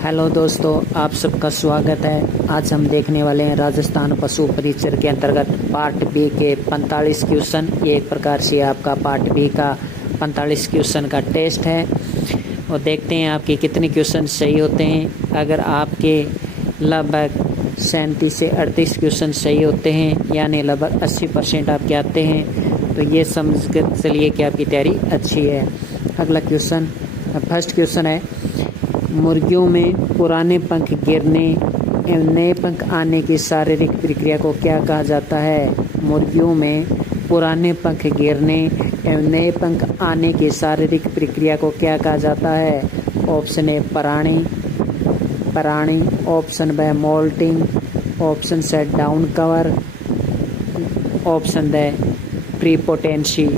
Hello दोस्तों, आप सबका स्वागत है। आज हम देखने वाले हैं राजस्थान पशु परिचर के अंतर्गत पार्ट बी के 45 क्वेश्चन। ये एक प्रकार से आपका पार्ट बी का 45 क्वेश्चन का टेस्ट है और देखते हैं आपके कितने क्वेश्चन सही होते हैं। अगर आपके लगभग 37 से 38 क्वेश्चन सही होते हैं, यानी लगभग 80% आपके आते हैं, तो ये समझ कर चलिए कि आपकी तैयारी अच्छी है। अगला क्वेश्चन, फर्स्ट क्वेश्चन है, मुर्गियों में पुराने पंख गिरने एवं नए पंख आने की शारीरिक प्रक्रिया को क्या कहा जाता है? मुर्गियों में पुराने पंख गिरने एवं नए पंख आने की शारीरिक प्रक्रिया को क्या कहा जाता है? ऑप्शन ए पराणी, option B moulting, option C down cover, option D prepotency.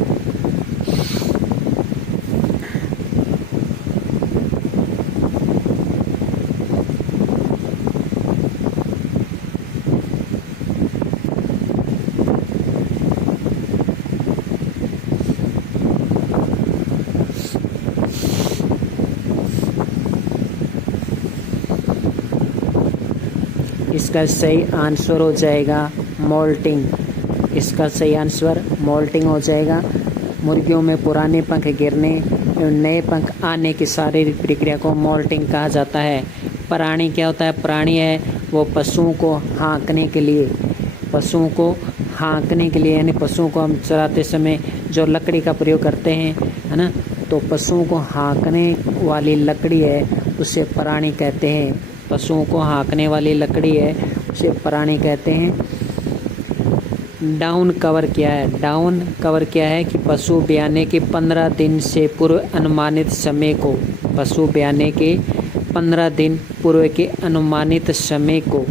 इसका सही आंसर हो जाएगा मोल्टिंग। इसका सही आंसर मोल्टिंग हो जाएगा। मुर्गियों में पुराने पंख गिरने एवं नए पंख आने की शारीरिक प्रक्रिया को मोल्टिंग कहा जाता है। प्राणी क्या होता है? प्राणी है वो पशुओं को हाँकने के लिए, यानी पशुओं को हम चराते समय जो लकड़ी का प्रयोग करते हैं, है ना, तो पशुओं को हाँकने वाली लकड़ी है उसे प्राणी कहते हैं। पशुओं को हाँकने वाली लकड़ी है उसे प्राणी कहते हैं। डाउन कवर क्या है? डाउन कवर क्या है कि पशु ब्याने के 15 दिन से पूर्व अनुमानित समय को, पशु ब्याने के 15 दिन पूर्व के अनुमानित समय को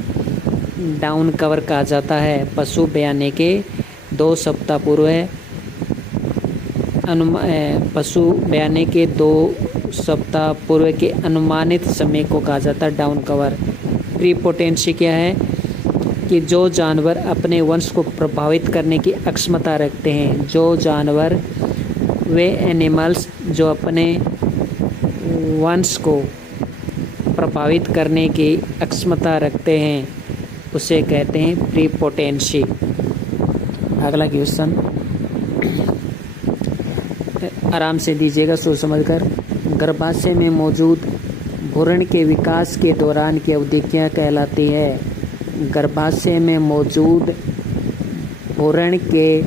डाउन कवर कहा जाता है। पशु ब्याने के 2 सप्ताह पूर्व पशु ब्याने के 2 सप्ताह पूर्व के अनुमानित समय को कहा जाता है डाउन कवर। प्रीपोटेंसी क्या है कि जो जानवर अपने वंश को प्रभावित करने की अक्षमता रखते हैं, जो जानवर, वे एनिमल्स जो अपने वंश को प्रभावित करने की अक्षमता रखते हैं, उसे कहते हैं प्रीपोटेंसी। अगला क्वेश्चन आराम से दीजिएगा, सोच समझकर। गर्भाशय में मौजूद भ्रूण के विकास के दौरान की अवधि क्या कहलाती है? गर्भाशय में मौजूद भ्रूण के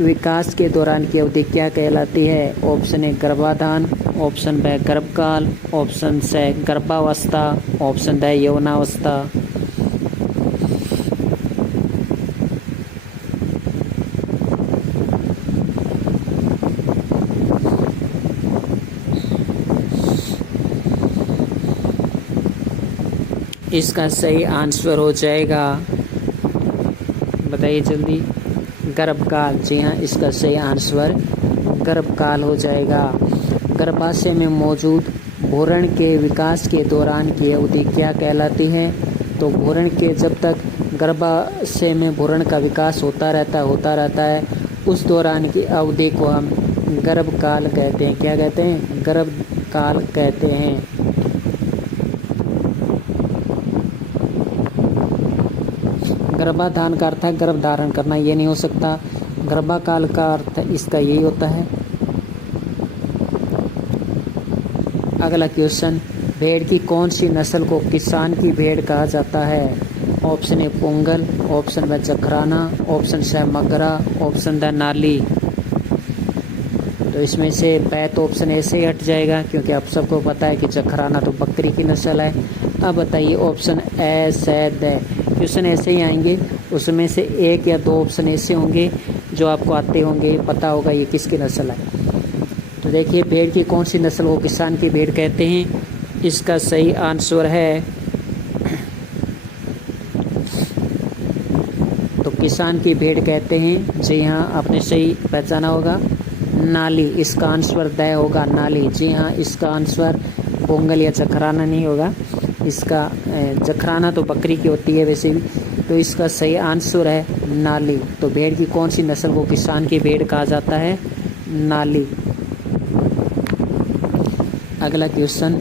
विकास के दौरान की अवधि क्या कहलाती है? ऑप्शन ए गर्भाधान, ऑप्शन बी गर्भकाल, ऑप्शन सी गर्भावस्था, ऑप्शन डी यौनावस्था। इसका सही आंसर हो जाएगा, बताइए जल्दी, गर्भकाल। जी हाँ, इसका सही आंसर गर्भकाल हो जाएगा। गर्भाशय में मौजूद भ्रूण के विकास के दौरान की अवधि क्या कहलाती है? तो भ्रूण के जब तक गर्भाशय में भ्रूण का विकास होता रहता है, उस दौरान की अवधि को हम गर्भकाल कहते हैं। क्या कहते हैं? गर्भकाल कहते हैं। गर्भाधान का अर्थ है गर्भ धारण करना, ये नहीं हो सकता। गर्भकाल का अर्थ इसका यही होता है। अगला क्वेश्चन, भेड़ की कौन सी नस्ल को किसान की भेड़ कहा जाता है? Option A Pongal, option B Jakhrana, option C Magra, option D Nali. तो इसमें से बैत ऑप्शन ए से ही हट जाएगा, क्योंकि आप सबको पता है कि जखराना तो बकरी की नस्ल है। अब बताइए ऑप्शन ए से द क्वेश्चन ऐसे ही आएंगे, उसमें से एक या दो ऑप्शन ऐसे होंगे जो आपको आते होंगे, पता होगा ये किसकी नस्ल है। तो देखिए, भेड़ की कौन सी नस्ल को किसान की भेड़ कहते हैं? इसका सही आंसर है, तो किसान की भेड़ कहते हैं। जी हाँ, आपने सही पहचाना होगा, नाली। इसका आंसर द होगा, नाली। जी हाँ, इसका आंसर पोंगल या जखराना नहीं होगा। इसका जखराना तो बकरी की होती है वैसे भी, तो इसका सही आंसर है नाली। तो भेड़ की कौन सी नस्ल को किसान की भेड़ कहा जाता है? नाली। अगला क्वेश्चन,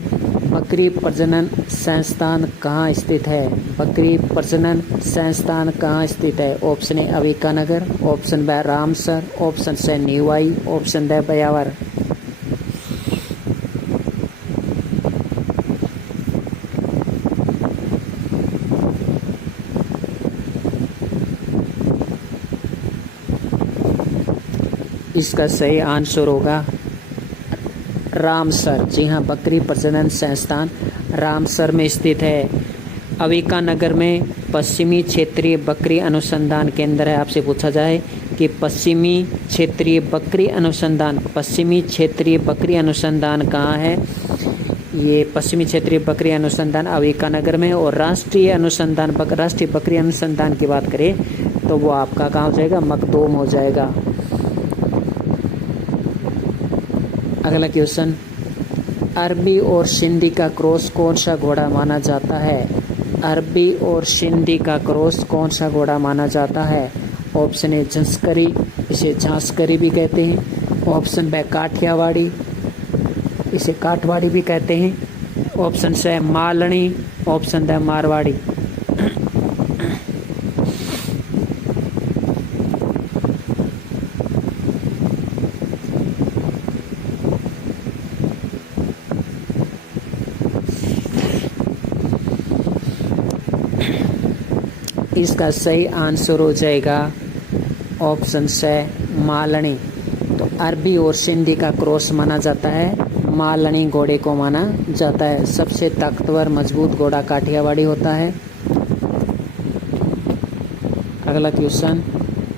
बकरी प्रजनन संस्थान कहाँ स्थित है? बकरी प्रजनन संस्थान कहाँ स्थित है? Option A Avikanagar, option B Ramsar, option C Niwai, option D Beawar. इसका सही आंसर होगा रामसर। जी हाँ, बकरी प्रजनन संस्थान रामसर में स्थित है। अविकानगर में पश्चिमी क्षेत्रीय बकरी अनुसंधान केंद्र है। आपसे पूछा जाए कि पश्चिमी क्षेत्रीय बकरी अनुसंधान कहाँ है? ये पश्चिमी क्षेत्रीय बकरी अनुसंधान अविकानगर में। और राष्ट्रीय बकरी अनुसंधान की बात करें तो वो आपका कहाँ हो जाएगा? मखदूम हो जाएगा। अगला क्वेश्चन, अरबी और सिंधी का क्रॉस कौन सा घोड़ा माना जाता है? अरबी और सिंधी का क्रॉस कौन सा घोड़ा माना जाता है? ऑप्शन ए झंस्करी, इसे झांसकरी भी कहते हैं। ऑप्शन बी काठियावाड़ी, इसे काठवाड़ी भी कहते हैं। Option C Malani, option D Marwari. इसका सही आंसर हो जाएगा ऑप्शन से मालनी। तो अरबी और सिंधी का क्रॉस माना जाता है, मालनी घोड़े को माना जाता है। सबसे ताकतवर मजबूत घोड़ा काठियावाड़ी होता है। अगला क्वेश्चन,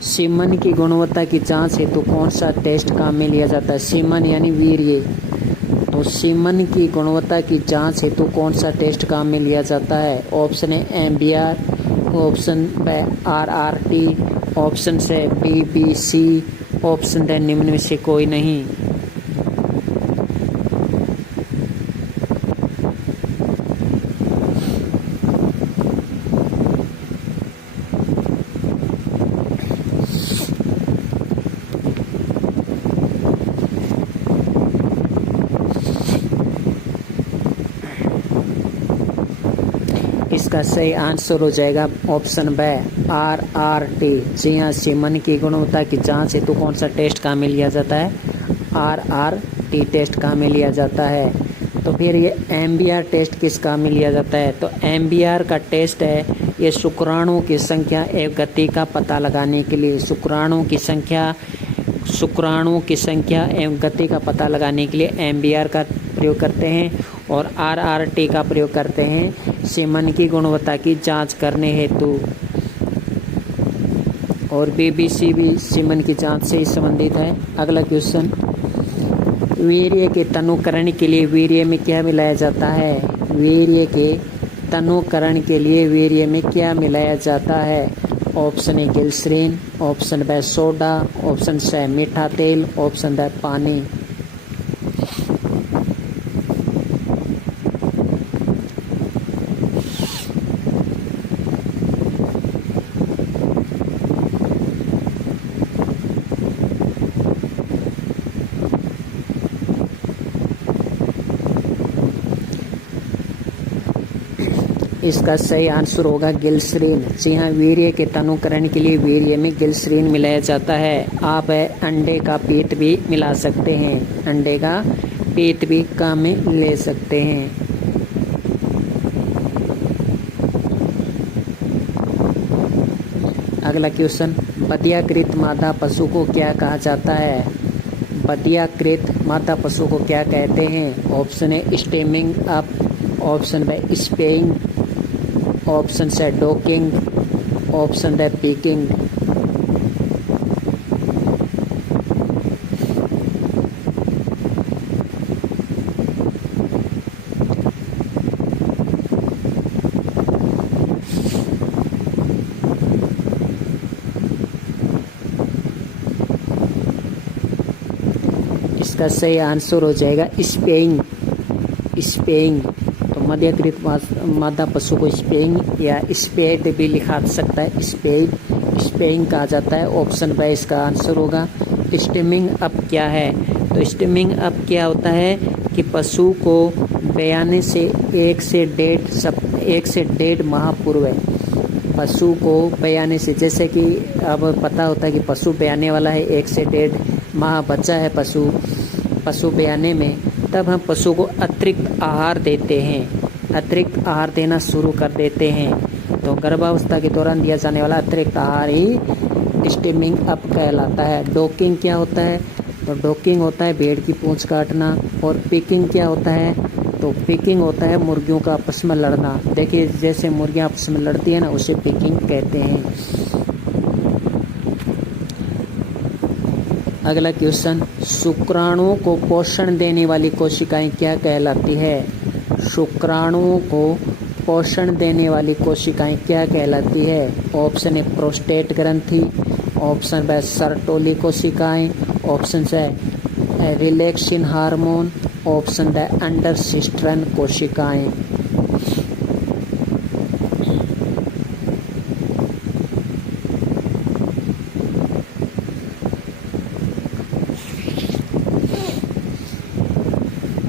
सीमन की गुणवत्ता की जांच हेतु कौन सा टेस्ट काम में लिया जाता है? सीमन यानी वीर्य। तो सीमन की गुणवत्ता की जांच हेतु कौन सा टेस्ट काम में लिया जाता है? Option A MBR, option B RRT, option C BBC, option D निम्न में से कोई नहीं। इसका सही आंसर हो जाएगा ऑप्शन बी RRT। जी हाँ, सीमन की गुणवत्ता की जांच हेतु कौन सा टेस्ट काम में लिया जाता है? RRT टेस्ट काम में लिया जाता है। तो फिर ये MBR टेस्ट किस काम में लिया जाता है? तो MBR का टेस्ट है ये शुक्राणुओं की संख्या एवं गति का पता लगाने के लिए। शुक्राणुओं की संख्या एवं गति का पता लगाने के लिए MBR का प्रयोग करते हैं और RRT का प्रयोग करते हैं सीमन की गुणवत्ता की जांच करने हेतु। और BBC भी सीमन की जांच से संबंधित है। अगला क्वेश्चन, वीर्य के तनुकरण के लिए वीर्य में क्या मिलाया जाता है? वीर्य के तनुकरण के लिए वीर्य में क्या मिलाया जाता है? Option A glycerine, option B soda, option C मीठा तेल, ऑप्शन डी पानी। इसका सही आंसर होगा ग्लिसरीन। जी हाँ, वीर्य के तनुकरण के लिए वीर्य में ग्लिसरीन मिलाया जाता है। आप अंडे का पीत भी मिला सकते हैं, अंडे का पीत भी काम में ले सकते हैं। अगला क्वेश्चन, बधियाकृत मादा पशु को क्या कहा जाता है? बधियाकृत मादा पशु को क्या कहते हैं? Option A stemming up, option B spaying, option C docking, option D peaking. इसका सही आंसर हो जाएगा स्पेइंग। स्पेइंग। तो मध्यकृत मादा पशु को स्पेइंग या स्पेड भी लिखा सकता है। स्पेइंग कहा जाता है। ऑप्शन बी इसका आंसर होगा। स्टेमिंग अप क्या है? तो स्टीमिंग अप क्या होता है कि पशु को ब्याने से 1 से 1.5 माह पूर्व पशु को ब्याने से, जैसे कि अब पता होता है कि पशु ब्याने वाला है, 1 से 1.5 माह बच्चा है पशु ब्याने में, तब हम पशु को अतिरिक्त आहार देते हैं, अतिरिक्त आहार देना शुरू कर देते हैं। तो गर्भावस्था के दौरान दिया जाने वाला अतिरिक्त आहार ही स्टीमिंग अप कहलाता है। डॉकिंग क्या होता है? तो डॉकिंग होता है भेड़ की पूंछ काटना। और पिकिंग क्या होता है? तो पिकिंग होता है मुर्गियों का आपस में लड़ना। देखिए जैसे मुर्गियां आपस में लड़ती है ना, उसे पिकिंग कहते हैं। अगला क्वेश्चन, शुक्राणुओं को पोषण देने वाली कोशिकाएं क्या कहलाती है? शुक्राणुओं को पोषण देने वाली कोशिकाएं क्या कहलाती है? ऑप्शन ए प्रोस्टेट ग्रंथि, ऑप्शन बी सर्टोली कोशिकाएं, option C relaxin hormone, option D अंडरसिस्ट्रन कोशिकाएं।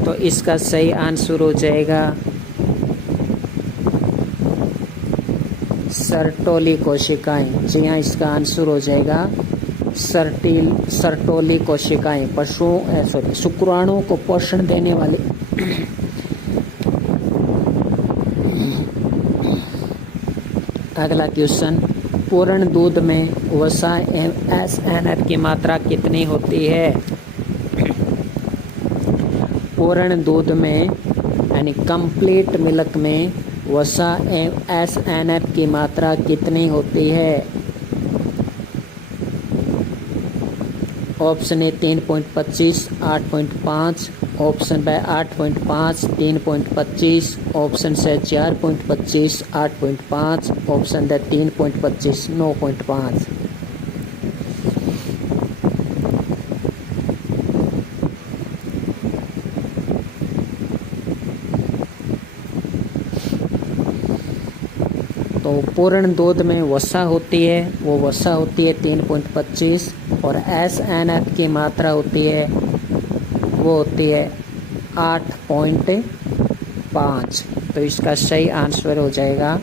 तो इसका सही आंसर हो जाएगा सर्टोली कोशिकाएं। जी हाँ, इसका आंसर हो जाएगा सर्टोली कोशिकाएं। शुक्राणुओं को पोषण देने वाले अगला क्वेश्चन, पूर्ण दूध में वसा एवं एसएनएफ की मात्रा कितनी होती है? पूर्ण दूध में यानी कंप्लीट मिल्क में वसा एवं एसएनएफ की मात्रा कितनी होती है? Option A 3.25, 8.5, option B 8.5, 3.25, option C 4.25, 8.5, option D 3.25, 9.5। तो पूर्ण दूध में वसा होती है, वो वसा होती है 3.25 और एसएनएफ की मात्रा होती है वो होती है 8.5। तो इसका सही आंसर हो जाएगा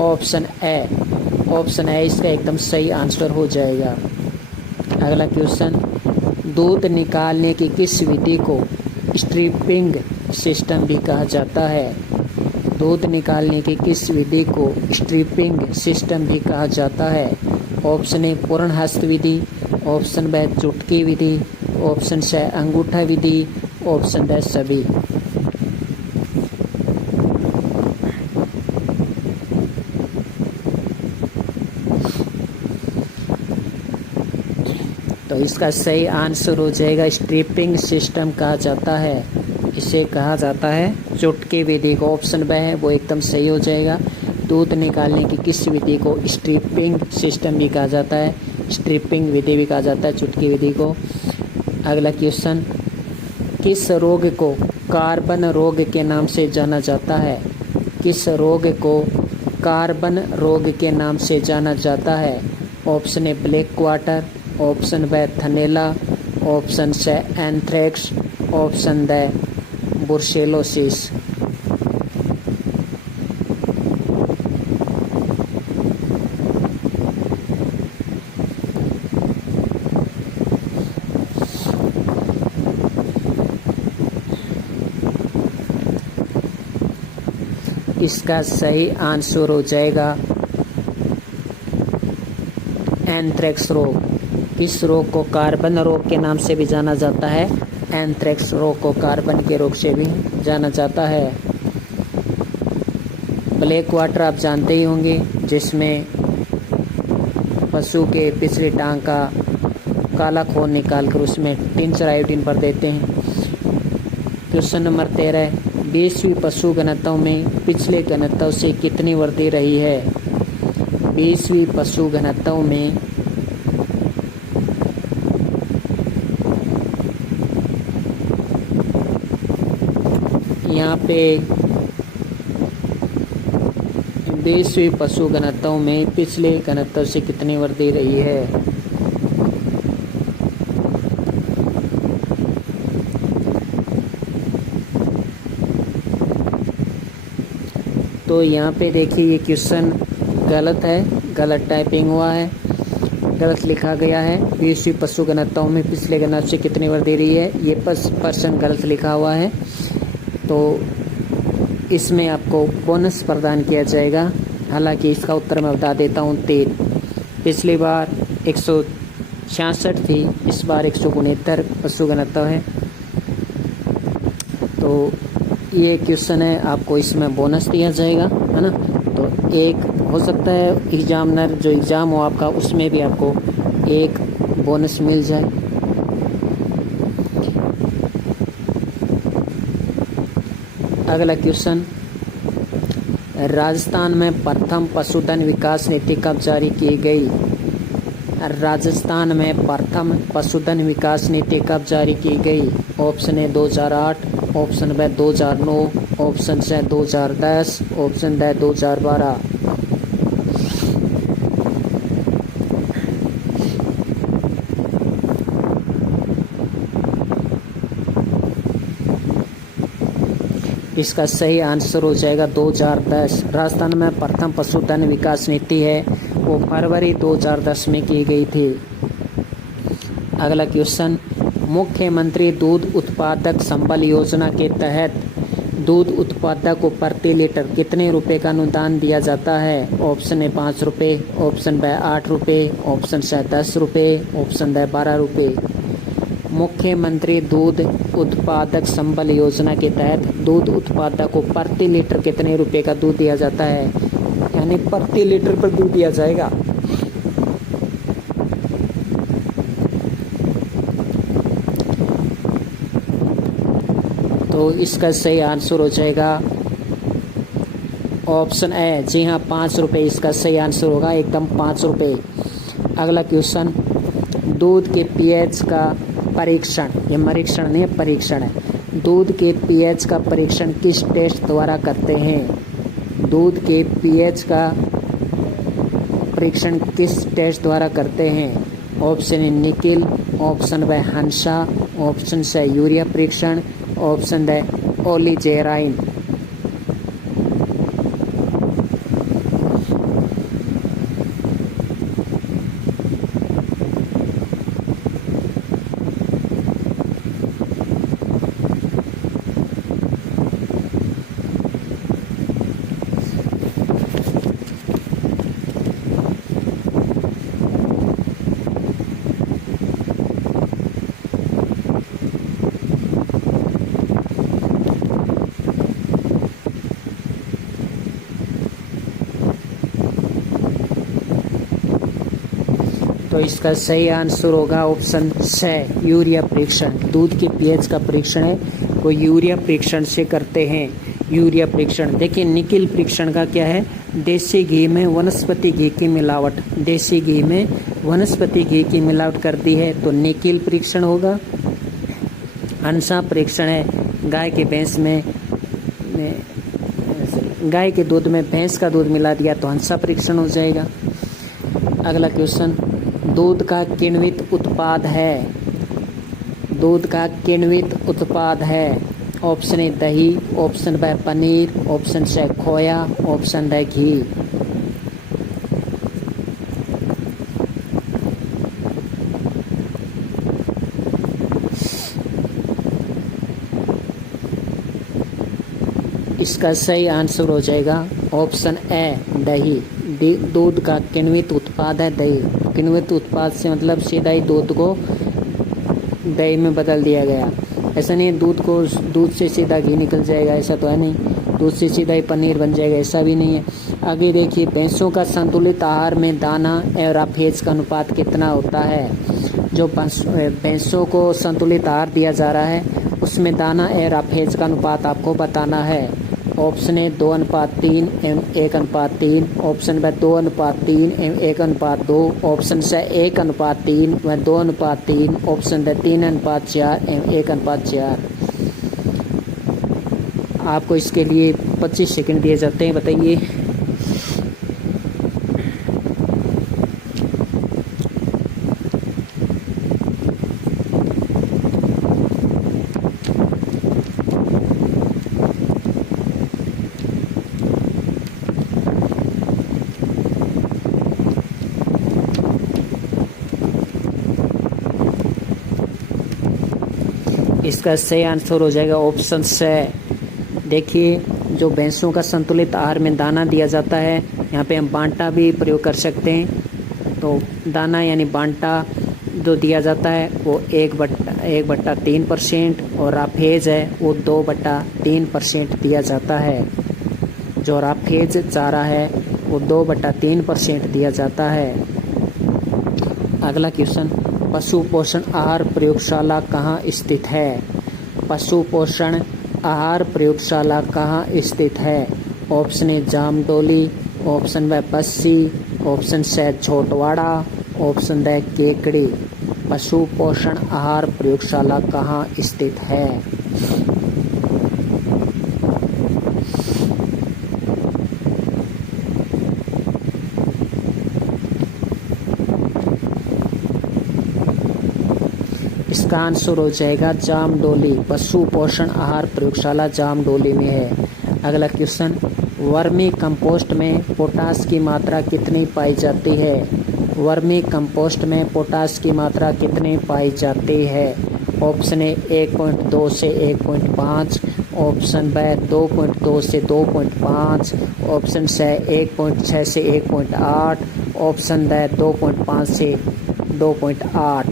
ऑप्शन ए। ऑप्शन ए इसका एकदम सही आंसर हो जाएगा। अगला क्वेश्चन, दूध निकालने की किस विधि को स्ट्रिपिंग सिस्टम भी कहा जाता है? दूध निकालने की किस विधि को स्ट्रिपिंग सिस्टम भी कहा जाता है? ऑप्शन ए पूर्ण हस्त विधि, ऑप्शन बी चुटकी विधि, ऑप्शन सी अंगूठा विधि, ऑप्शन डी सभी। तो इसका सही आंसर हो जाएगा स्ट्रिपिंग सिस्टम कहा जाता है, इसे कहा जाता है चुटकी विधि को। ऑप्शन बी है वो एकदम सही हो जाएगा। दूध निकालने की किस विधि को स्ट्रिपिंग सिस्टम भी कहा जाता है, स्ट्रिपिंग विधि भी कहा जाता है चुटकी विधि को। अगला क्वेश्चन, किस रोग को कार्बन रोग के नाम से जाना जाता है? किस रोग को कार्बन रोग के नाम से जाना जाता है? Option A black quarter, option B थनैला, option C anthrax, option D brucellosis. इसका सही आंसर हो जाएगा एंथ्रेक्स रोग। किस रोग को कार्बन रोग के नाम से भी जाना जाता है? एंथ्रेक्स रोग को कार्बन के रोग से भी जाना जाता है। ब्लैक वाटर आप जानते ही होंगे, जिसमें पशु के पिछली टांग का काला खून निकालकर उसमें टिंचर आयोडीन भर देते हैं। क्वेश्चन नंबर 13, 20वीं पशु घनत्व में पिछले घनत्व से कितनी वृद्धि रही है? 20वीं पशु घनत्व में यहाँ पे 20वीं पशु घनत्व में पिछले घनत्व से कितनी वृद्धि रही है? तो यहाँ पे देखिए ये क्वेश्चन गलत है, गलत टाइपिंग हुआ है, गलत लिखा गया है। बीसवीं पशु गणनाओं में पिछले गणना से कितनी बार दे रही है, ये % गलत लिखा हुआ है। तो इसमें आपको बोनस प्रदान किया जाएगा। हालांकि इसका उत्तर मैं बता देता हूँ 3। पिछली बार 166 थी, इस बार 169 पशु गणना है। तो ये क्वेश्चन है, आपको इसमें बोनस दिया जाएगा, है ना। तो एक हो सकता है एग्जामिनर जो एग्ज़ाम हो आपका, उसमें भी आपको एक बोनस मिल जाए। अगला क्वेश्चन, राजस्थान में प्रथम पशुधन विकास नीति कब जारी की गई? राजस्थान में प्रथम पशुधन विकास नीति कब जारी की गई? Option A 2008, option B 2009, option C 2010, option D 2012। इसका सही आंसर हो जाएगा 2010। राजस्थान में प्रथम पशुधन विकास नीति है वो फरवरी 2010 में की गई थी। अगला क्वेश्चन, मुख्यमंत्री दूध उत्पादक संबल योजना के तहत दूध उत्पादक को प्रति लीटर कितने रुपए का अनुदान दिया जाता है? ऑप्शन ए 5 रुपये, ऑप्शन बी 8 रुपये, ऑप्शन सी 10 रुपये, ऑप्शन डी 12 रुपये। मुख्यमंत्री दूध उत्पादक संबल योजना के तहत दूध उत्पादक को प्रति लीटर कितने रुपए का दूध दिया जाता है, यानी प्रति लीटर पर दूध दिया जाएगा। तो इसका सही आंसर हो जाएगा ऑप्शन ए, जी हाँ 5 रुपये इसका सही आंसर होगा, एकदम 5 रुपये। अगला क्वेश्चन, दूध के पीएच का परीक्षण, ये परीक्षण नहीं है परीक्षण है। दूध के पीएच का परीक्षण किस टेस्ट द्वारा करते हैं? दूध के पीएच का परीक्षण किस टेस्ट द्वारा करते हैं? ऑप्शन ए निकिल, option B Hansa, option C urea परीक्षण, ऑप्शन डी ओलिजेराइन। तो इसका सही आंसर होगा ऑप्शन सी यूरिया परीक्षण। दूध के पीएच का परीक्षण है वो यूरिया परीक्षण से करते हैं। यूरिया परीक्षण देखिए, निकिल परीक्षण का क्या है, देसी घी में वनस्पति घी की मिलावट, देसी घी में वनस्पति घी की मिलावट कर दी है तो निकिल परीक्षण होगा। हंसा परीक्षण है, गाय के भैंस में गाय के दूध में भैंस का दूध मिला दिया तो हंसा परीक्षण हो जाएगा। अगला क्वेश्चन, दूध का किण्वित उत्पाद है, दूध का किण्वित उत्पाद है। ऑप्शन ए दही, option B paneer, option C खोया, ऑप्शन डी घी। इसका सही आंसर हो जाएगा ऑप्शन ए दही। दूध का किण्वित उत्पाद है दही। किण्वित उत्पाद से मतलब सीधा ही दूध को दही में बदल दिया गया। ऐसा नहीं है दूध से सीधा घी निकल जाएगा, ऐसा तो है नहीं। दूध से सीधा ही पनीर बन जाएगा, ऐसा भी नहीं है। आगे देखिए, भैंसों का संतुलित आहार में दाना और राफेज का अनुपात कितना होता है? जो भैंसों को संतुलित आहार दिया जा रहा है उसमें दाना और राफेज का अनुपात आपको बताना है। ऑप्शन ए 2:3 एवं 1:3, ऑप्शन बी 2:3 एवं 1:2, ऑप्शन सी 1:3 व 2:3, ऑप्शन डी 3:4 एवं 1:4। आपको इसके लिए 25 सेकंड दिए जाते हैं, बताइए। इसका सही आंसर हो जाएगा ऑप्शन से। देखिए, जो भैंसों का संतुलित आहार में दाना दिया जाता है, यहाँ पे हम बांटा भी प्रयोग कर सकते हैं। तो दाना यानी बांटा जो दिया जाता है वो 1/3% और राफेज है वो 2/3% दिया जाता है। जो राफेज चारा है वो 2/3% दिया जाता है। अगला क्वेश्चन, पशु पोषण आहार प्रयोगशाला कहाँ स्थित है? पशु पोषण आहार प्रयोगशाला कहाँ स्थित है? ऑप्शन ए जामडोली, ऑप्शन ब Bassi, option C Chhotwada, option ड केकड़ी। पशु पोषण आहार प्रयोगशाला कहाँ स्थित है? इसका आंसर हो जाएगा जामडोली। पशु पोषण आहार प्रयोगशाला जामडोली में है। अगला क्वेश्चन, वर्मी कंपोस्ट में पोटास की मात्रा कितनी पाई जाती है? वर्मी कंपोस्ट में पोटास की मात्रा कितनी पाई जाती है? ऑप्शन ए 1.2 से 1.5, ऑप्शन बी 2.2 से 2.5, ऑप्शन सी 1.6 से 1.8, ऑप्शन डी 2.5 से 2.8।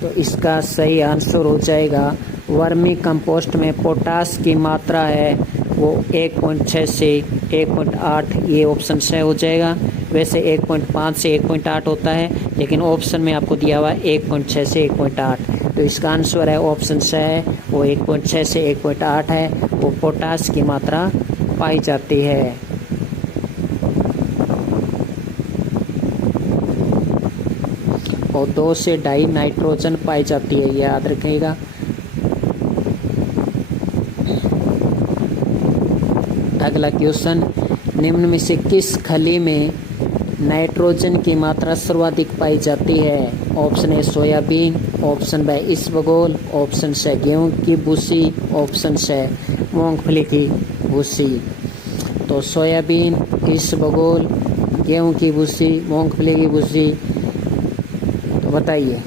तो इसका सही आंसर हो जाएगा वर्मी कंपोस्ट में पोटास की मात्रा है वो 1.6 से 1.8, ये ऑप्शन से हो जाएगा। वैसे 1.5 से 1.8 होता है, लेकिन ऑप्शन में आपको दिया हुआ 1.6 से 1.8, तो इसका आंसर है ऑप्शन से है वो 1.6 से 1.8 है, वो पोटास की मात्रा पाई जाती है। और 2 से 2.5 नाइट्रोजन पाई जाती है, याद रखिएगा। अगला क्वेश्चन, निम्न में से किस खली में नाइट्रोजन की मात्रा सर्वाधिक पाई जाती है? Option A soybean, option B इसबगोल, ऑप्शन सी गेहूं की भूसी, ऑप्शन सी मूंगफली की भूसी। तो सोयाबीन, इसबगोल, गेहूं की भूसी, मूंगफली की भूसी, तो बताइए।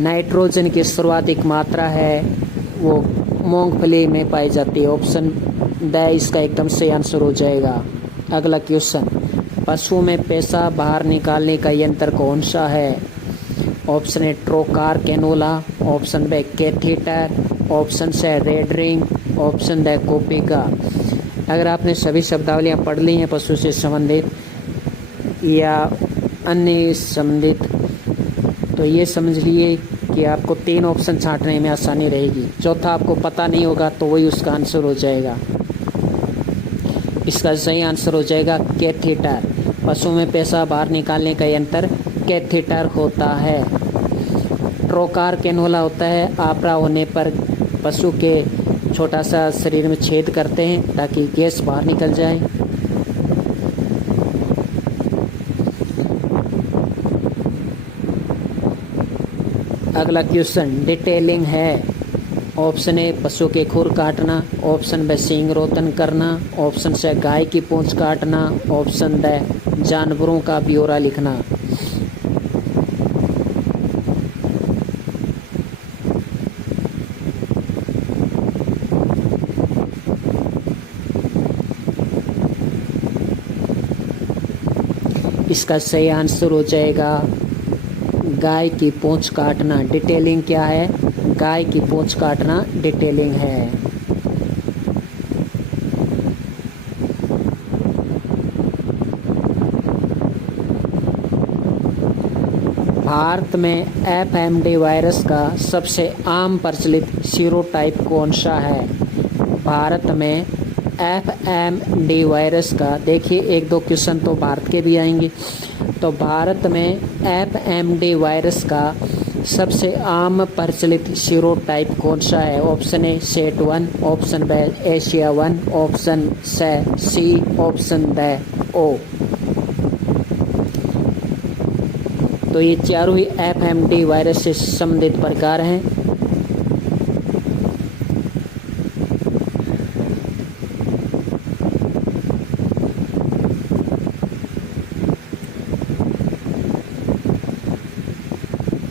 नाइट्रोजन की सर्वाधिक मात्रा है वो मूंगफली में पाई जाती है। ऑप्शन डी इसका एकदम सही आंसर हो जाएगा। अगला क्वेश्चन, पशु में पेशाब बाहर निकालने का यंत्र कौन सा है? Option A trocar cannula, option B catheter, option C red ring, option D कोपिका। अगर आपने सभी शब्दावलियाँ पढ़ ली हैं पशु से संबंधित या अन्य संबंधित, तो ये समझ लिए कि आपको 3 ऑप्शन छांटने में आसानी रहेगी। चौथा आपको पता नहीं होगा तो वही उसका आंसर हो जाएगा। इसका सही आंसर हो जाएगा कैथीटर। पशु में पेशाब बाहर निकालने का यंत्र कैथीटर होता है। ट्रोकार कैनोला होता है, आपरा होने पर पशु के छोटा सा शरीर में छेद करते हैं ताकि गैस बाहर निकल जाए। अगला क्वेश्चन डिटेलिंग है। ऑप्शन ए पशु के खुर काटना, ऑप्शन बी सींग रोतन करना, ऑप्शन सी गाय की पूंछ काटना, ऑप्शन डी जानवरों का ब्यौरा लिखना। इसका सही आंसर हो जाएगा गाय की पूंछ काटना। डिटेलिंग क्या है? गाय की पूंछ काटना डिटेलिंग है। भारत में एफएमडी वायरस का सबसे आम प्रचलित सीरोटाइप कौन सा है? भारत में एफएमडी वायरस का, देखिए 1-2 क्वेश्चन तो भारत के भी आएंगे। तो भारत में एफएमडी वायरस का सबसे आम प्रचलित सीरोटाइप कौन सा है? Option A SAT 1, option B Asia 1, option C, option D O. तो ये चारों ही FMD वायरस से संबंधित प्रकार हैं।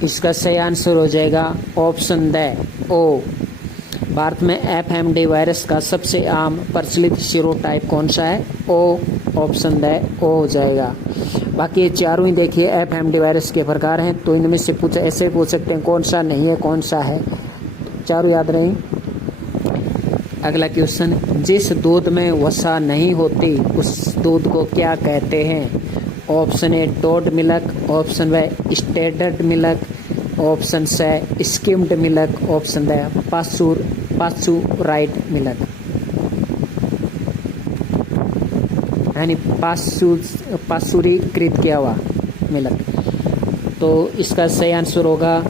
इसका सही आंसर हो जाएगा ऑप्शन द ओ। भारत में FMD वायरस का सबसे आम प्रचलित सीरोटाइप कौन सा है? ओ, ऑप्शन द ओ हो जाएगा। बाकी ये चारों ही देखिए FMD वायरस के प्रकार हैं, तो इनमें से पूछ ऐसे पूछ सकते हैं कौन सा नहीं है कौन सा है, चारों याद रहें। अगला क्वेश्चन, जिस दूध में वसा नहीं होती उस दूध को क्या कहते हैं? ऑप्शन ए टोड milk, option B standard milk, option C skimmed milk, option D pasteurised milk, यानी पास्चुरीकृत किया हुआ मिल्क। तो इसका सही आंसर होगा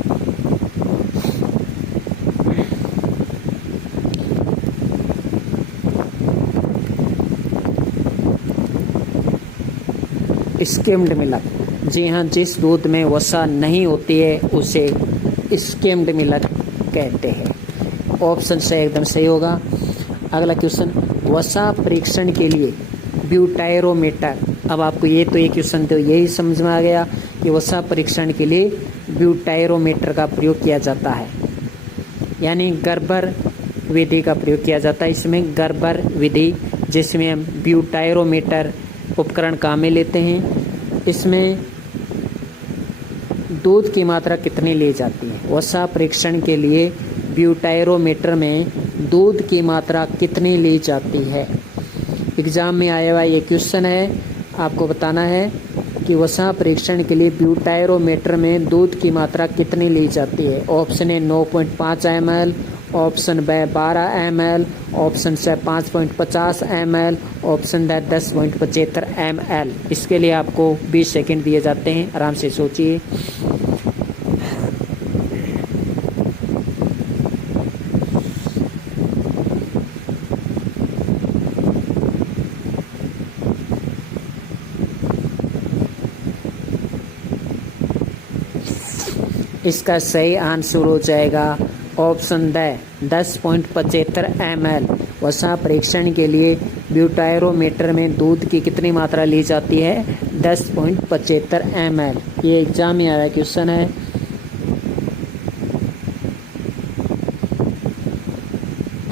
स्किम्ड मिल्क। जी हाँ, जिस दूध में वसा नहीं होती है उसे स्किम्ड मिल्क कहते हैं। ऑप्शन से एकदम सही होगा। अगला क्वेश्चन, वसा परीक्षण के लिए ब्यूटायरोमीटर। अब आपको ये क्वेश्चन तो यही समझ में आ गया कि वसा परीक्षण के लिए ब्यूटायरोमीटर का प्रयोग किया जाता है, यानी गर्बर विधि का प्रयोग किया जाता है। इसमें गर्बर विधि जिसमें हम ब्यूटायरोमीटर उपकरण काम में लेते हैं। इसमें दूध की मात्रा कितनी ली जाती है? वसा परीक्षण के लिए ब्यूटायरोमीटर में दूध की मात्रा कितनी ली जाती है? एग्जाम में आया हुआ ये क्वेश्चन है, आपको बताना है कि वसा परीक्षण के लिए ब्यूटायरोमीटर में दूध की मात्रा कितनी ली जाती है। Option A 9.5 ml, option B 12 ml, option C 5.50 ml, option D 10.75 ml। इसके लिए आपको 20 सेकंड दिए जाते हैं, आराम से सोचिए। इसका सही आंसर हो जाएगा ऑप्शन डी 10.75 ml। वसा परीक्षण के लिए ब्यूटायरोमीटर में दूध की कितनी मात्रा ली जाती है? 10.75 ml। ये एग्जाम में आ रहा क्वेश्चन है।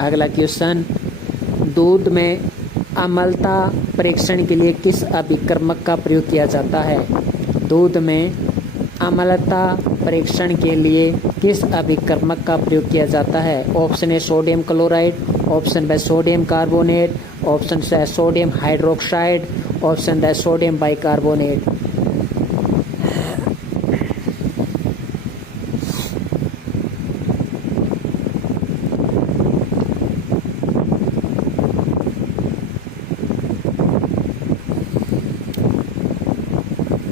अगला क्वेश्चन, दूध में अम्लता परीक्षण के लिए किस अभिकर्मक का प्रयोग किया जाता है? दूध में अम्लता परीक्षण के लिए किस अभिकर्मक का प्रयोग किया जाता है? Option A sodium chloride, option B sodium carbonate, option C sodium hydroxide, option D sodium bicarbonate.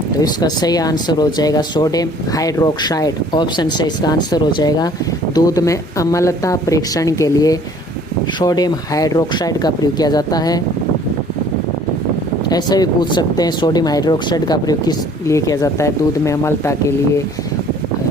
तो इसका सही आंसर हो जाएगा सोडियम हाइड्रोक्साइड। ऑप्शन से इसका आंसर हो जाएगा। दूध में अम्लता परीक्षण के लिए सोडियम हाइड्रोक्साइड का प्रयोग किया जाता है। ऐसा भी पूछ सकते हैं सोडियम हाइड्रोक्साइड का प्रयोग किस लिए किया जाता है? दूध में अम्लता के लिए,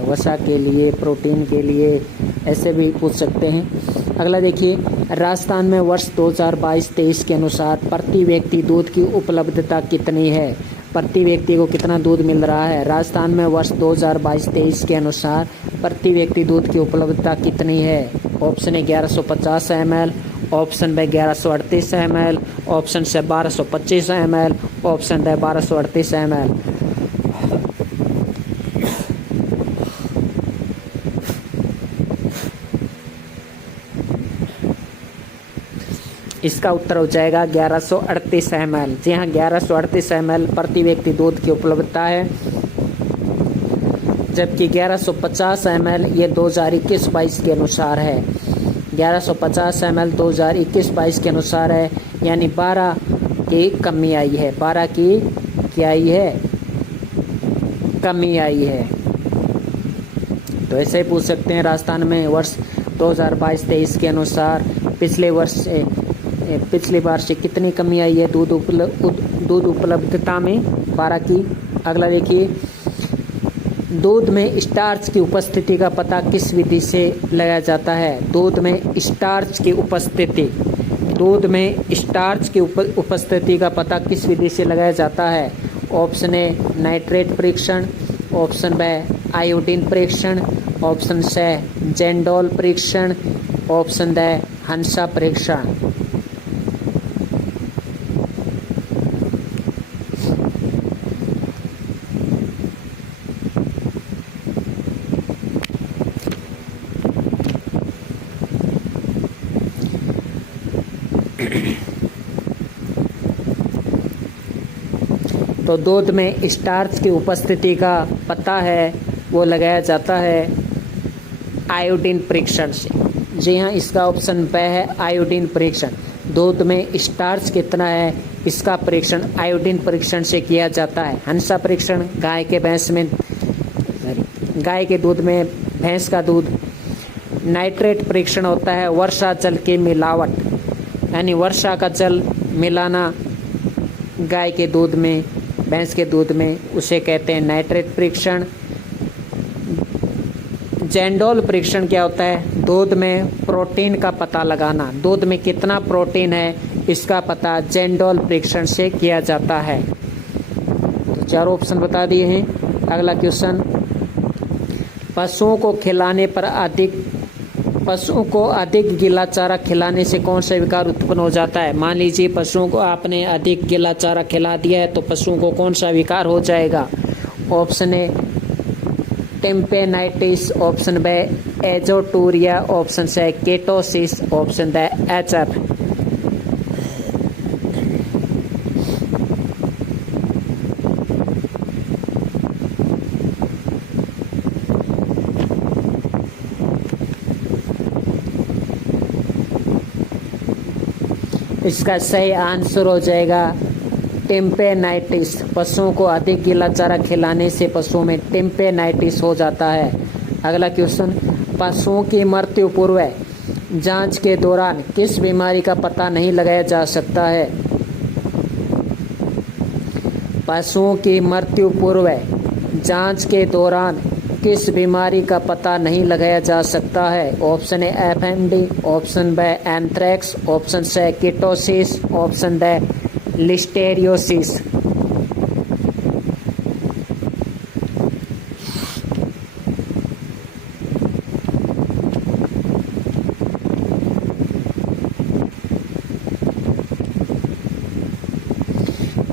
वसा के लिए, प्रोटीन के लिए, ऐसे भी पूछ सकते हैं। अगला देखिए, राजस्थान में वर्ष 2022-23 के अनुसार प्रति व्यक्ति दूध की उपलब्धता कितनी है? प्रति व्यक्ति को कितना दूध मिल रहा है? राजस्थान में वर्ष 2022-23 के अनुसार प्रति व्यक्ति दूध की उपलब्धता कितनी है? Option A 1150 ml, option B 1138 ml, option C 1225 ml, option D 1238 ml। इसका उत्तर हो जाएगा 1138 ml। जी हाँ, 1138 ml प्रति व्यक्ति दूध की उपलब्धता है, जबकि 1150 ml ये 2021-22 के अनुसार है। 1150 ml 2021-22 के अनुसार है, यानी 12 की कमी आई है। 12 की क्या आई है? कमी आई है। तो ऐसे ही पूछ सकते हैं राजस्थान में वर्ष 2022-23 के अनुसार पिछले बार से कितनी कमी आई है दूध उपलब्धता में 12 की। अगला देखिए, दूध में स्टार्च की उपस्थिति का पता किस विधि से लगाया जाता है? दूध में स्टार्च की उपस्थिति का पता किस विधि से लगाया जाता है? ऑप्शन ए नाइट्रेट परीक्षण, ऑप्शन बी आयोडीन परीक्षण, ऑप्शन सी जेंडोल परीक्षण, ऑप्शन डी हंसा परीक्षण। तो दूध में स्टार्च की उपस्थिति का पता है वो लगाया जाता है आयोडीन परीक्षण से। जी हाँ, इसका ऑप्शन ब है आयोडीन परीक्षण। दूध में स्टार्च कितना है इसका परीक्षण आयोडीन परीक्षण से किया जाता है। हंसा परीक्षण गाय के दूध में भैंस का दूध। नाइट्रेट परीक्षण होता है वर्षा जल की मिलावट, यानी वर्षा का जल मिलाना गाय के दूध में भैंस के दूध में, उसे कहते हैं नाइट्रेट परीक्षण। जेंडोल परीक्षण क्या होता है? दूध में प्रोटीन का पता लगाना, दूध में कितना प्रोटीन है इसका पता जेंडोल परीक्षण से किया जाता है। तो चार ऑप्शन बता दिए हैं। अगला क्वेश्चन, पशुओं को अधिक गीला चारा खिलाने से कौन सा विकार उत्पन्न हो जाता है? मान लीजिए पशुओं को आपने अधिक गीला चारा खिला दिया है तो पशुओं को कौन सा विकार हो जाएगा? Option A tympanitis, option B azoturia, option C ketosis, option D HF. इसका सही आंसर हो जाएगा टेम्पेनाइटिस। पशुओं को अधिक गीला चारा खिलाने से पशुओं में टेम्पेनाइटिस हो जाता है। अगला क्वेश्चन, पशुओं की मृत्यु पूर्व जांच के दौरान किस बीमारी का पता नहीं लगाया जा सकता है? पशुओं की मृत्यु पूर्व जांच के दौरान किस बीमारी का पता नहीं लगाया जा सकता है? Option A FMD, option B anthrax, option C ketosis, option D listeriosis.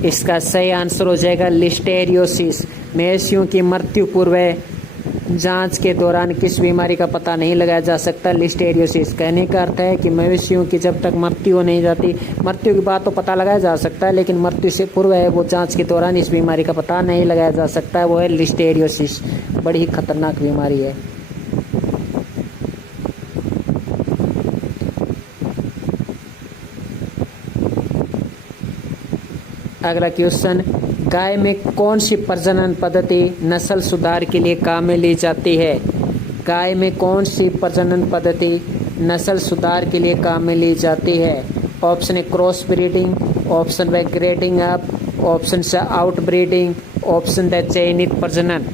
इसका सही आंसर हो जाएगा लिस्टेरियोसिस। मवेशियों की मृत्यु पूर्व जांच के दौरान किस बीमारी का पता नहीं लगाया जा सकता? लिस्टेरियोसिस। कहने का अर्थ है कि मवेशियों की जब तक मृत्यु नहीं जाती, मृत्यु के बाद तो पता लगाया जा सकता है, लेकिन मृत्यु से पूर्व है वो जांच के दौरान इस बीमारी का पता नहीं लगाया जा सकता है, वो है लिस्टेरियोसिस। बड़ी ही खतरनाक बीमारी है। अगला क्वेश्चन, गाय में कौन सी प्रजनन पद्धति नस्ल सुधार के लिए काम में ली जाती है? गाय में कौन सी प्रजनन पद्धति नस्ल सुधार के लिए काम में ली जाती है? Option A cross breeding, option B grading up, option C out breeding, option D चयनित प्रजनन।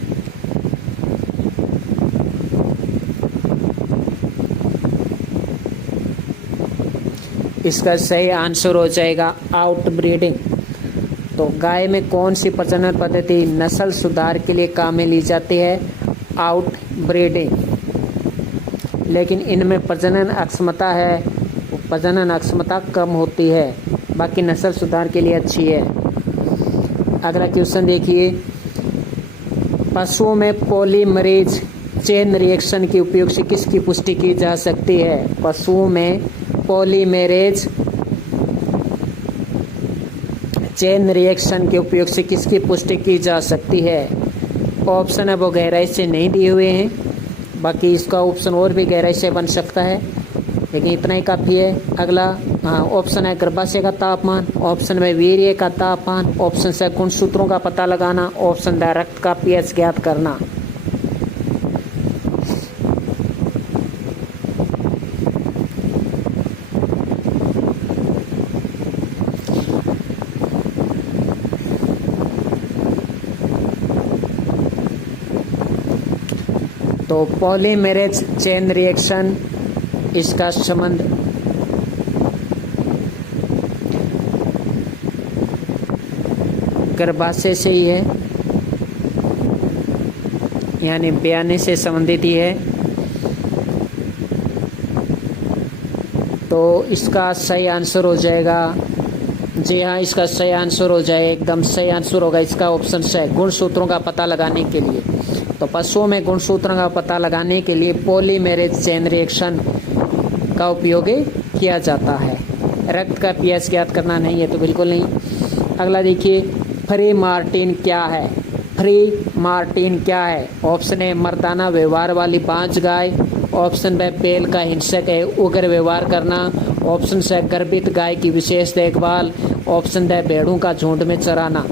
इसका सही आंसर हो जाएगा आउट ब्रीडिंग। तो गाय में कौन सी प्रजनन पद्धति नस्ल सुधार के लिए काम में ली जाती है? Out breeding. लेकिन इनमें प्रजनन अक्षमता कम होती है, बाकी नस्ल सुधार के लिए अच्छी है। अगला क्वेश्चन देखिए, पशुओं में पॉलीमरेज चेन रिएक्शन के उपयोग से किसकी पुष्टि की जा सकती है? पशुओं में पॉलीमरेज चेन रिएक्शन के उपयोग से किसकी पुष्टि की जा सकती है? ऑप्शन है वो गहराई से नहीं दिए हुए हैं, बाकी इसका ऑप्शन और भी गहराई से बन सकता है, लेकिन इतना ही काफ़ी है। अगला ऑप्शन है गर्भाशय का तापमान, ऑप्शन में वीर्य का तापमान, ऑप्शन से गुणसूत्रों का पता लगाना, ऑप्शन द रक्त का पीएच ज्ञात करना। तो पॉलीमेरेज चेन रिएक्शन, इसका संबंध गर्भाशय से ही है, यानी ब्याने से संबंधित ही है। तो इसका सही आंसर हो जाएगा, जी हाँ, इसका सही आंसर हो जाए, एकदम सही आंसर होगा इसका ऑप्शन से, गुणसूत्रों का पता लगाने के लिए। तो पशुओं में गुणसूत्रों का पता लगाने के लिए पॉलीमेरेज चेन रिएक्शन का उपयोग किया जाता है। रक्त का पीएच ज्ञात करना नहीं है तो बिल्कुल नहीं। अगला देखिए, फ्री मार्टिन क्या है? फ्री मार्टिन क्या है? ऑप्शन ए मर्दाना व्यवहार वाली बांझ गाय, ऑप्शन बी बैल का हिंसक है उग्र व्यवहार करना, ऑप्शन सी गर्भित गाय की विशेष देखभाल, ऑप्शन डी भेड़ों का झुंड में चराना।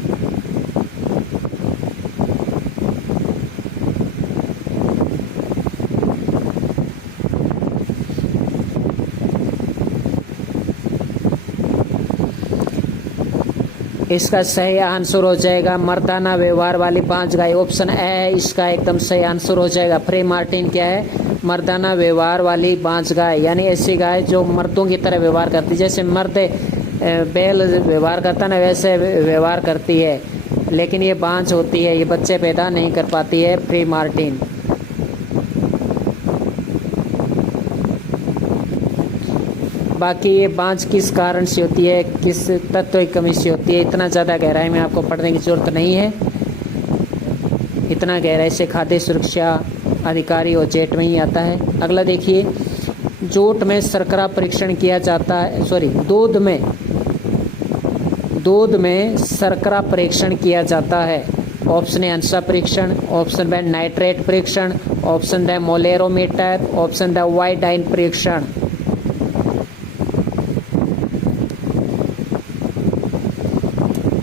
इसका सही आंसर हो जाएगा मर्दाना व्यवहार वाली बांझ गाय, ऑप्शन ए है इसका एकदम सही आंसर हो जाएगा। फ्री मार्टिन क्या है? मर्दाना व्यवहार वाली बांझ गाय, यानी ऐसी गाय जो मर्दों की तरह व्यवहार करती है, जैसे मर्द बैल व्यवहार करता ना वैसे व्यवहार करती है, लेकिन ये बांझ होती है, ये बच्चे पैदा नहीं कर पाती है, फ्री मार्टिन। बाकी ये बांझ किस कारण से होती है, किस तत्व की कमी से होती है, इतना ज़्यादा गहराई में आपको पढ़ने की जरूरत नहीं है। इतना गहराई से खाद्य सुरक्षा अधिकारी और जेट में ही आता है। अगला देखिए, जोट में शर्करा परीक्षण किया जाता है, सॉरी दूध में शर्करा परीक्षण किया जाता है। ऑप्शन ए अंसा परीक्षण, ऑप्शन बी नाइट्रेट परीक्षण, ऑप्शन डी मोलेरोमीटर, ऑप्शन डी वाइडाइन परीक्षण।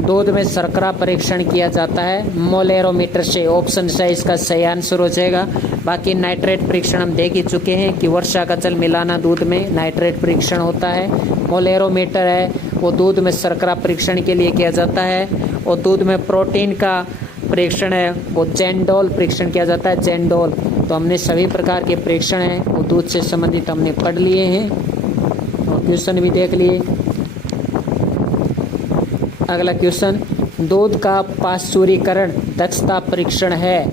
दूध में शर्करा परीक्षण किया जाता है मोलेरोमीटर से, ऑप्शन से इसका सही आंसर हो जाएगा। बाकी नाइट्रेट परीक्षण हम देख ही चुके हैं कि वर्षा का जल मिलाना दूध में नाइट्रेट परीक्षण होता है। मोलेरोमीटर है वो दूध में शर्करा परीक्षण के लिए किया जाता है, और दूध में प्रोटीन का परीक्षण है वो जेंडोल परीक्षण किया जाता है, जेंडोल। तो हमने सभी प्रकार के परीक्षण हैं वो दूध से संबंधित हमने पढ़ लिए हैं और क्वेश्चन भी देख लिए। अगला क्वेश्चन, दूध का पाश्चुरीकरण दक्षता परीक्षण है।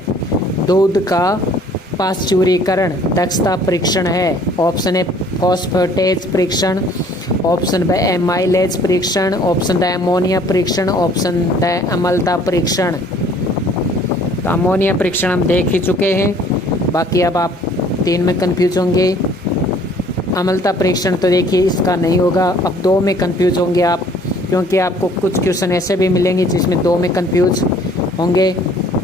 दूध का पाश्चुरीकरण दक्षता परीक्षण है। ऑप्शन ए फॉस्फेटेज परीक्षण, ऑप्शन बी एमाइलेज परीक्षण, ऑप्शन डी अमोनिया परीक्षण, ऑप्शन डी अम्लता परीक्षण। तो अमोनिया परीक्षण हम देख ही चुके हैं, बाकी अब आप 3 में कंफ्यूज होंगे। अम्लता परीक्षण तो देखिए इसका नहीं होगा, अब 2 में कंफ्यूज होंगे आप, क्योंकि आपको कुछ क्वेश्चन ऐसे भी मिलेंगे जिसमें 2 में कंफ्यूज होंगे।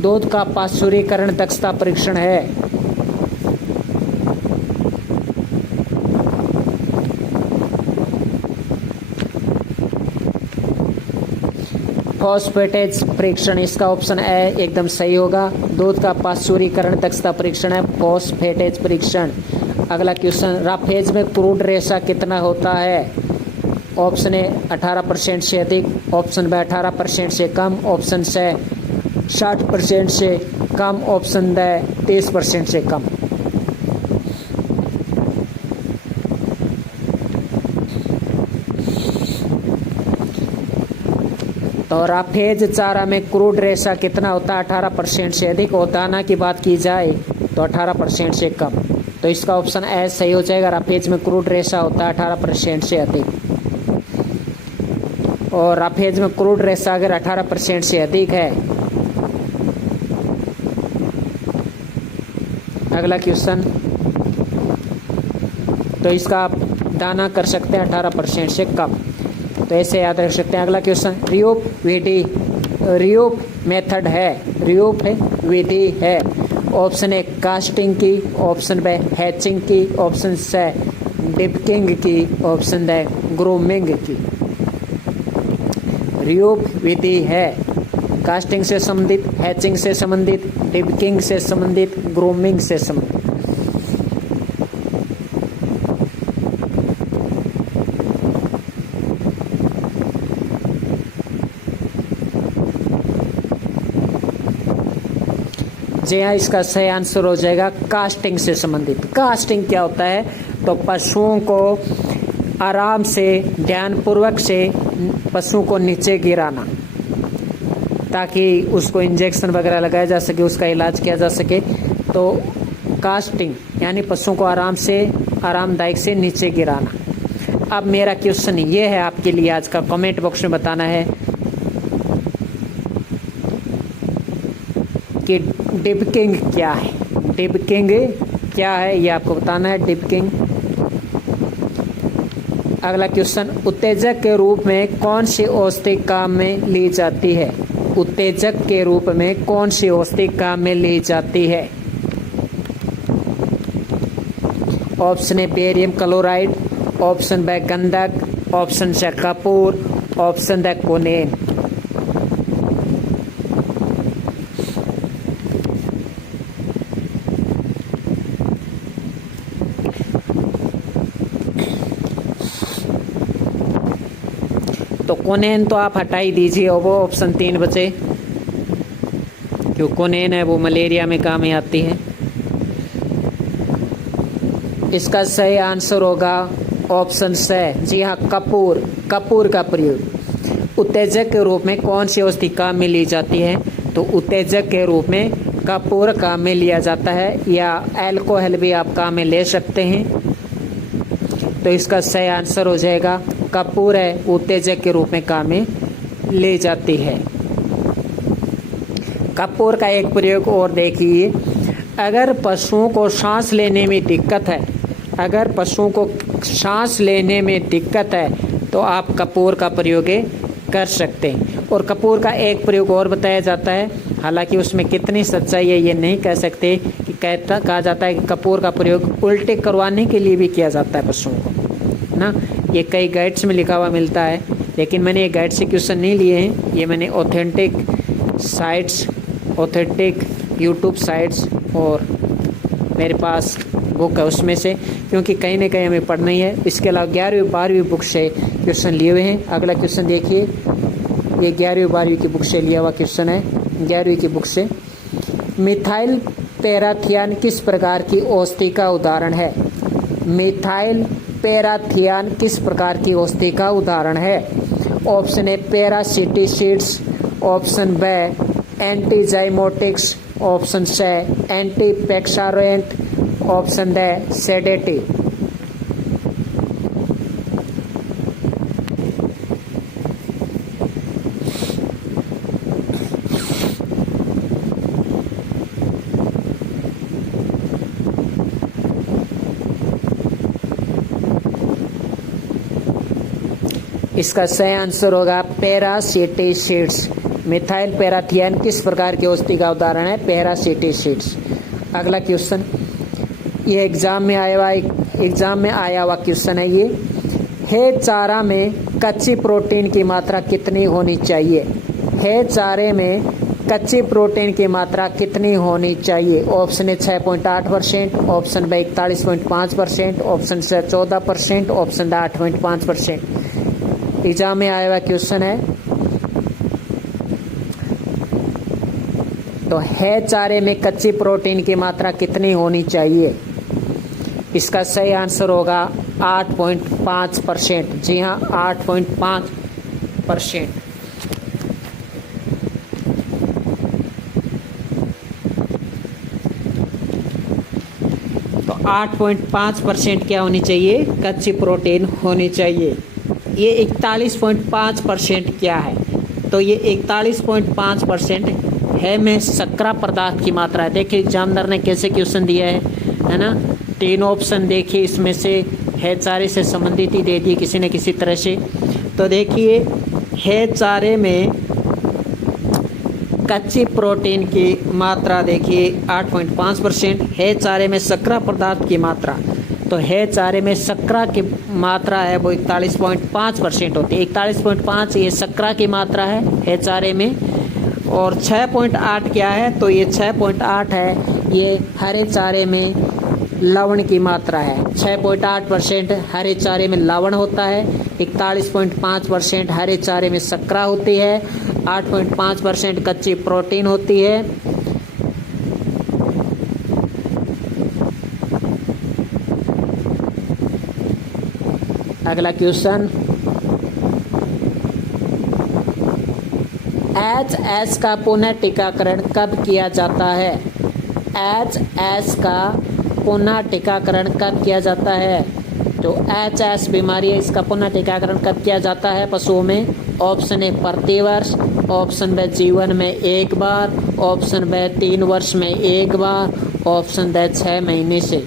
दूध का पाश्चुरीकरण दक्षता परीक्षण है फॉस्फेटेज परीक्षण, इसका ऑप्शन ए एकदम सही होगा। दूध का पाश्चुरीकरण दक्षता परीक्षण है फॉस्फेटेज परीक्षण। अगला क्वेश्चन, राफेज में क्रूड रेशा कितना होता है? ऑप्शन ए 18% से अधिक, ऑप्शन बी 18% से कम, ऑप्शन से 60% से कम, ऑप्शन डी 30% से कम। तो राफेज चारा में क्रूड रेशा कितना होता है? 18% से अधिक, और दाना की बात की जाए तो 18% से कम। तो इसका ऑप्शन ए सही हो जाएगा, राफेज में क्रूड रेशा होता है 18% से अधिक। और राफेज में क्रूड रेशा अगर 18% से अधिक है। अगला क्वेश्चन, तो इसका आप दाना कर सकते हैं 18% से कम, तो ऐसे याद रख सकते हैं। अगला क्वेश्चन, रियूप मेथड है, रियूप विधि है। ऑप्शन ए कास्टिंग की, ऑप्शन बी हैचिंग की, ऑप्शन सी डिपकिंग की, ऑप्शन डी ग्रूमिंग की। रियूप विधि है कास्टिंग से संबंधित, हैचिंग से संबंधित, डिपकिंग से संबंधित, ग्रूमिंग से संबंधित। जी हाँ, इसका सही आंसर हो जाएगा कास्टिंग से संबंधित। कास्टिंग क्या होता है? तो पशुओं को आराम से ध्यानपूर्वक से पशु को नीचे गिराना ताकि उसको इंजेक्शन वगैरह लगाया जा सके, उसका इलाज किया जा सके। तो कास्टिंग यानी पशुओं को आराम से आरामदायक से नीचे गिराना। अब मेरा क्वेश्चन ये है आपके लिए आज का, कमेंट बॉक्स में बताना है कि डिबकिंग क्या है। डिबकिंग क्या है ये आपको बताना है। डिबकिंग। अगला क्वेश्चन, उत्तेजक के रूप में कौन सी औषधि काम में ली जाती है? उत्तेजक के रूप में कौन सी औषधि काम में ली जाती है? Option A barium chloride, option B गंधक, ऑप्शन सी कपूर, ऑप्शन डी कोनेन। तो कोनेन तो आप हटा ही दीजिए, वो ऑप्शन 3 बचे, क्यों कोनेन है वो मलेरिया में काम में आती है। इसका सही आंसर होगा ऑप्शन सी। जी हाँ, कपूर। कपूर का प्रयोग उत्तेजक के रूप में कौन सी औषधि काम में ली जाती है? तो उत्तेजक के रूप में कपूर काम में लिया जाता है, या अल्कोहल भी आप काम में ले सकते हैं। तो इसका सही आंसर हो जाएगा कपूर है, उत्तेजक के रूप में काम में ली जाती है। कपूर का एक प्रयोग और देखिए, अगर पशुओं को सांस लेने में दिक्कत है, अगर पशुओं को सांस लेने में दिक्कत है तो आप कपूर का प्रयोग कर सकते हैं। और कपूर का एक प्रयोग और बताया जाता है, हालांकि उसमें कितनी सच्चाई है ये नहीं कह सकते, कि कहा जाता है कि कपूर का प्रयोग उल्टे करवाने के लिए भी किया जाता है पशुओं को ना। ये कई गाइड्स में लिखा हुआ मिलता है, लेकिन मैंने ये गाइड से क्वेश्चन नहीं लिए हैं, ये मैंने authentic sites, authentic YouTube sites और मेरे पास बुक है उसमें से, क्योंकि कहीं ना कहीं हमें पढ़ना ही है। इसके अलावा 11वीं 12वीं बुक से क्वेश्चन लिए हुए हैं। अगला क्वेश्चन देखिए, ये 11वीं 12वीं की बुक से लिया हुआ क्वेश्चन है। 11वीं की बुक से, मिथाइल पैराथियान किस प्रकार की औषधि का उदाहरण है? मिथाइल पैराथियान किस प्रकार की औषधि का उदाहरण है? Option A parasiticides, option B antizymotics, option C एंटीपेक्सारेंट, ऑप्शन डी सेडेटिव। इसका सही आंसर होगा पैरासिटिसाइड्स। मिथाइल पैराथियान किस प्रकार की औषधि का उदाहरण है? पैरासिटिसाइड्स। अगला क्वेश्चन, ये एग्जाम में आया हुआ क्वेश्चन है ये, है चारा में कच्ची प्रोटीन की मात्रा कितनी होनी चाहिए? है चारे में कच्ची प्रोटीन की मात्रा कितनी होनी चाहिए? Option A 6.8%, option B 41.5%, option C 14%, option D 8.5%। Exam में आया हुआ क्वेश्चन है। तो है चारे में कच्ची प्रोटीन की मात्रा कितनी होनी चाहिए? इसका सही आंसर होगा 8.5%। जी हाँ, 8.5%। तो 8.5% क्या होनी चाहिए? कच्ची प्रोटीन होनी चाहिए। ये 41.5% क्या है? तो ये 41.5% है में शर्करा पदार्थ की मात्रा है। देखिए एग्जामिनर ने कैसे क्वेश्चन दिया है ना। 3 ऑप्शन देखिए, इसमें से है चारे से संबंधित ही दे दिए किसी न किसी तरह से। तो देखिए, है चारे में कच्ची प्रोटीन की मात्रा देखिए 8.5%, है चारे में शर्करा पदार्थ की मात्रा, तो है चारे में शर्करा की मात्रा है वो 41.5% होती है। 41.5 ये शर्करा की मात्रा है चारे में। और 6.8 क्या है? तो ये 6.8 है ये हरे चारे में लवण की मात्रा है। 6.8% हरे चारे में लवण होता है, 41.5% हरे चारे में शर्करा होती है, 8.5% कच्ची प्रोटीन होती है। अगला क्वेश्चन, HS का पुनः टीकाकरण कब किया जाता है? HS का पुनः टीकाकरण कब किया जाता है? जो HS बीमारी है इसका पुनः टीकाकरण कब किया जाता है पशुओं में? ऑप्शन ए प्रतिवर्ष, ऑप्शन बी जीवन में एक बार, ऑप्शन बी 3 वर्ष में एक बार, ऑप्शन डी 6 महीने से।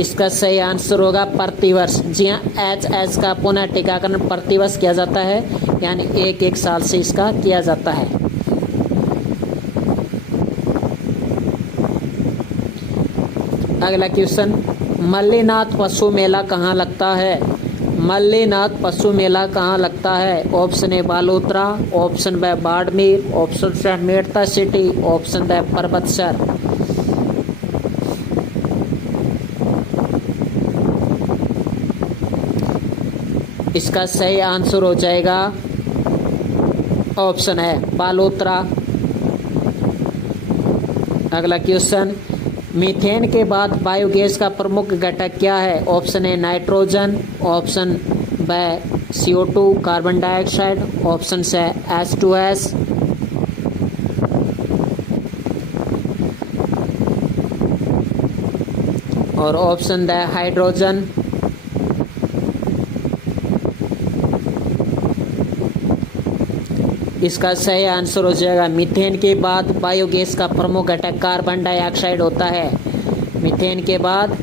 इसका सही आंसर होगा प्रतिवर्ष। जी हाँ, HS का पुनः टीकाकरण प्रतिवर्ष किया जाता है, यानी एक साल से इसका किया जाता है। अगला क्वेश्चन, मल्लीनाथ पशु मेला कहाँ लगता है? मल्लीनाथ पशु मेला कहाँ लगता है? Option A Balotra, option B Barmer, option C Merta city, option D Parbatsar. इसका सही आंसर हो जाएगा ऑप्शन है बालोतरा। अगला क्वेश्चन, मीथेन के बाद बायोगैस का प्रमुख घटक क्या है? Option A nitrogen, option B CO2 carbon dioxide, option C H2S, और ऑप्शन डी हाइड्रोजन। इसका सही आंसर हो जाएगा मीथेन के बाद बायोगैस का प्रमुख घटक कार्बन डाइऑक्साइड होता है। मीथेन के बाद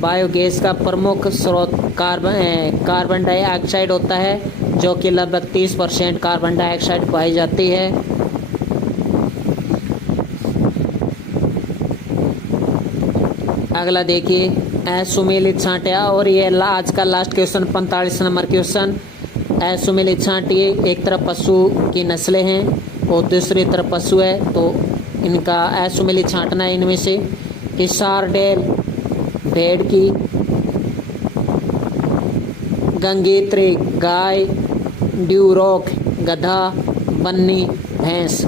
बायोगैस का प्रमुख स्रोत कार्बन डाइऑक्साइड होता है, जो कि लगभग 30% कार्बन डाइऑक्साइड पाई जाती है। अगला देखिए, असुमेलित छांटिया, और ये आज का लास्ट क्वेश्चन 45 नंबर क्वेश्चन। असुमेलित छांटी एक तरफ पशु की नस्लें हैं और दूसरी तरफ पशु है, तो इनका असुमेलित छांटना है इनमें से। हिसारडेल भेड़ की, गंगेत्री गाय, ड्यूरोक गधा, बन्नी भैंस।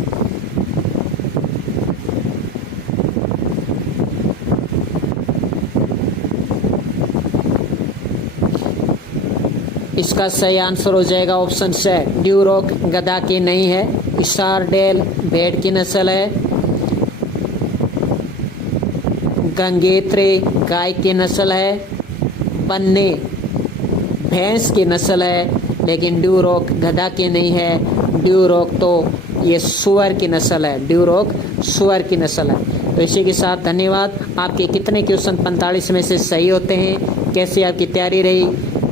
इसका सही आंसर हो जाएगा ऑप्शन से ड्यूरोक गधा की नहीं है, हिसारडेल भेड़ की नस्ल है, गंगेत्री गाय की नस्ल है, बन्नी भैंस की नस्ल है, लेकिन ड्यूरोक गधा की नहीं है। ड्यूरोक तो ये सुअर की नस्ल है, ड्यूरोक सुअर की नस्ल है। तो इसी के साथ धन्यवाद। आपके कितने क्वेश्चन 45 में से सही होते हैं? कैसी आपकी तैयारी रही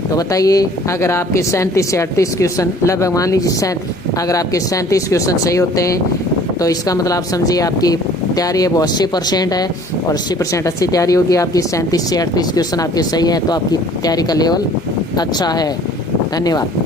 तो बताइए। अगर आपके 37 से 38 क्वेश्चन, लगभग मान लीजिए अगर आपके 37 क्वेश्चन सही होते हैं तो इसका मतलब आप समझिए आपकी तैयारी है वो 80% है, और 80% अच्छी तैयारी होगी आपकी। 37 से 38 क्वेश्चन आपके सही हैं तो आपकी तैयारी का लेवल अच्छा है। धन्यवाद।